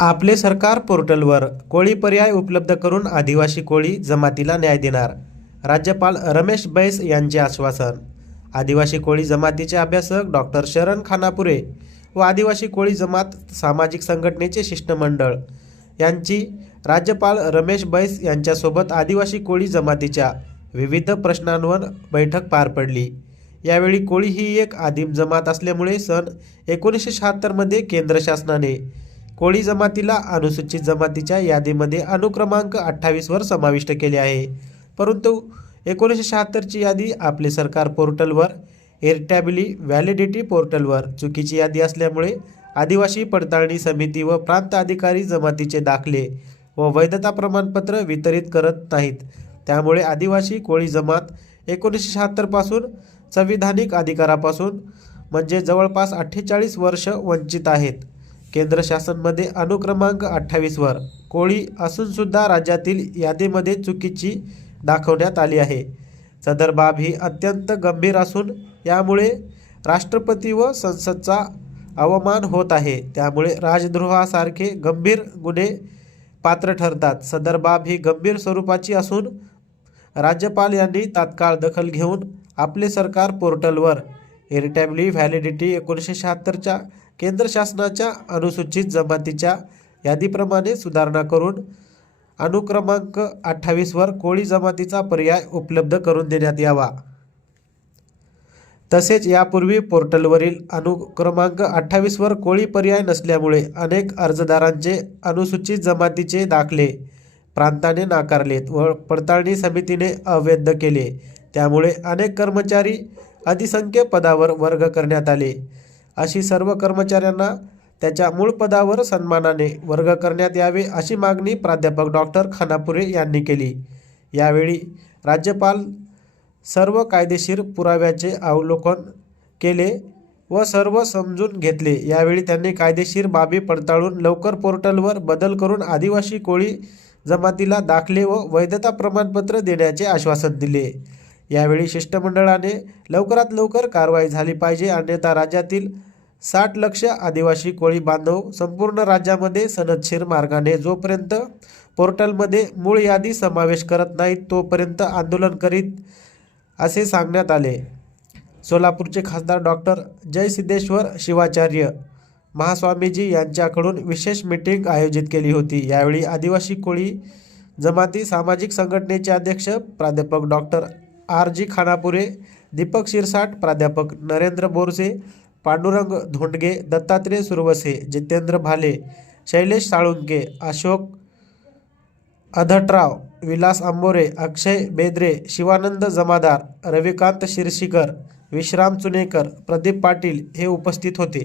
आपले सरकार पोर्टलवर कोळी पर्याय उपलब्ध करून आदिवासी कोळी जमातीला न्याय देणार. राज्यपाल रमेश बैस यांचे आश्वासन. आदिवासी कोळी जमातीचे अभ्यासक डॉक्टर शरण खानापुरे व आदिवासी कोळी जमात सामाजिक संघटनेचे शिष्टमंडळ यांची राज्यपाल रमेश बैस यांच्यासोबत आदिवासी कोळी जमातीच्या विविध प्रश्नांवर बैठक पार पडली. यावेळी कोळी ही एक आदिम जमात असल्यामुळे सन एकोणीसशे शहात्तरमध्ये केंद्र शासनाने कोळी जमातीला अनुसूचित जमातीच्या यादीमध्ये अनुक्रमांक अठ्ठावीसवर समाविष्ट केले आहे. परंतु एकोणीसशे शहात्तरची यादी आपले सरकार पोर्टलवर एअरटॅबिली व्हॅलिडिटी पोर्टलवर चुकीची यादी असल्यामुळे आदिवासी पडताळणी समिती व प्रांत अधिकारी जमातीचे दाखले व वैधता प्रमाणपत्र वितरित करत नाहीत. त्यामुळे आदिवासी कोळी जमात एकोणीसशे शहात्तरपासून संविधानिक अधिकारापासून म्हणजे जवळपास अठ्ठेचाळीस वर्ष वंचित आहेत. केंद्र शासनमध्ये अनुक्रमांक अठ्ठावीसवर कोळी असूनसुद्धा राज्यातील यादीमध्ये चुकीची दाखवण्यात आली आहे. सदर बाब ही अत्यंत गंभीर असून यामुळे राष्ट्रपती व संसदचा अवमान होत आहे. त्यामुळे राजद्रोहासारखे गंभीर गुन्हे पात्र ठरतात. सदर बाब ही गंभीर स्वरूपाची असून राज्यपाल यांनी तात्काळ दखल घेऊन आपले सरकार पोर्टलवर इरिटॅबली व्हॅलिडिटी एकोणीसशे शहात्तरच्या केंद्र शासनाच्या अनुसूचित जमातीच्या यादीप्रमाणे सुधारणा करून अनुक्रमांक अठ्ठावीसवर कोळी जमातीचा पर्याय उपलब्ध करून देण्यात यावा. तसेच यापूर्वी पोर्टलवरील अनुक्रमांक अठ्ठावीसवर कोळी पर्याय नसल्यामुळे अनेक अर्जदारांचे अनुसूचित जमातीचे दाखले प्रांताने नाकारलेत व पडताळणी समितीने अवैध केले. त्यामुळे अनेक कर्मचारी अधिसंख्य पदावर वर्ग करण्यात आले. अशी सर्व कर्मचाऱ्यांना त्याच्या मूळ पदावर सन्मानाने वर्ग करण्यात यावे अशी मागणी प्राध्यापक डॉक्टर खानापुरे यांनी केली. यावेळी राज्यपाल सर्व कायदेशीर पुराव्याचे अवलोकन केले व सर्व समजून घेतले. यावेळी त्यांनी कायदेशीर बाबी पडताळून लवकर पोर्टलवर बदल करून आदिवासी कोळी जमातीला दाखले व वैधता प्रमाणपत्र देण्याचे आश्वासन दिले. यावेळी शिष्टमंडळाने लवकरात लवकर कारवाई झाली पाहिजे अन्यथा राज्यातील साठ लक्ष आदिवासी कोळी बांधव संपूर्ण राज्यामध्ये सनदशीर मार्गाने जोपर्यंत पोर्टलमध्ये मूळ यादी समावेश करत नाहीत तोपर्यंत आंदोलन करीत असे सांगण्यात आले. सोलापूरचे खासदार डॉक्टर जयसिद्धेश्वर शिवाचार्य महास्वामीजी यांच्याकडून विशेष मीटिंग आयोजित केली होती. यावेळी आदिवासी कोळी जमाती सामाजिक संघटनेचे अध्यक्ष प्राध्यापक doctor R G Khanapure Deepak Shirsat प्राध्यापक नरेंद्र बोरसे पांडुरंग धोंडगे दत्तात्रय सुरवसे जितेंद्र भाले शैलेश साळुंके अशोक अधटराव विलास आंबोरे अक्षय बेद्रे शिवानंद जमादार रविकांत शिरशीकर विश्राम चुनेकर प्रदीप पाटील हे उपस्थित होते.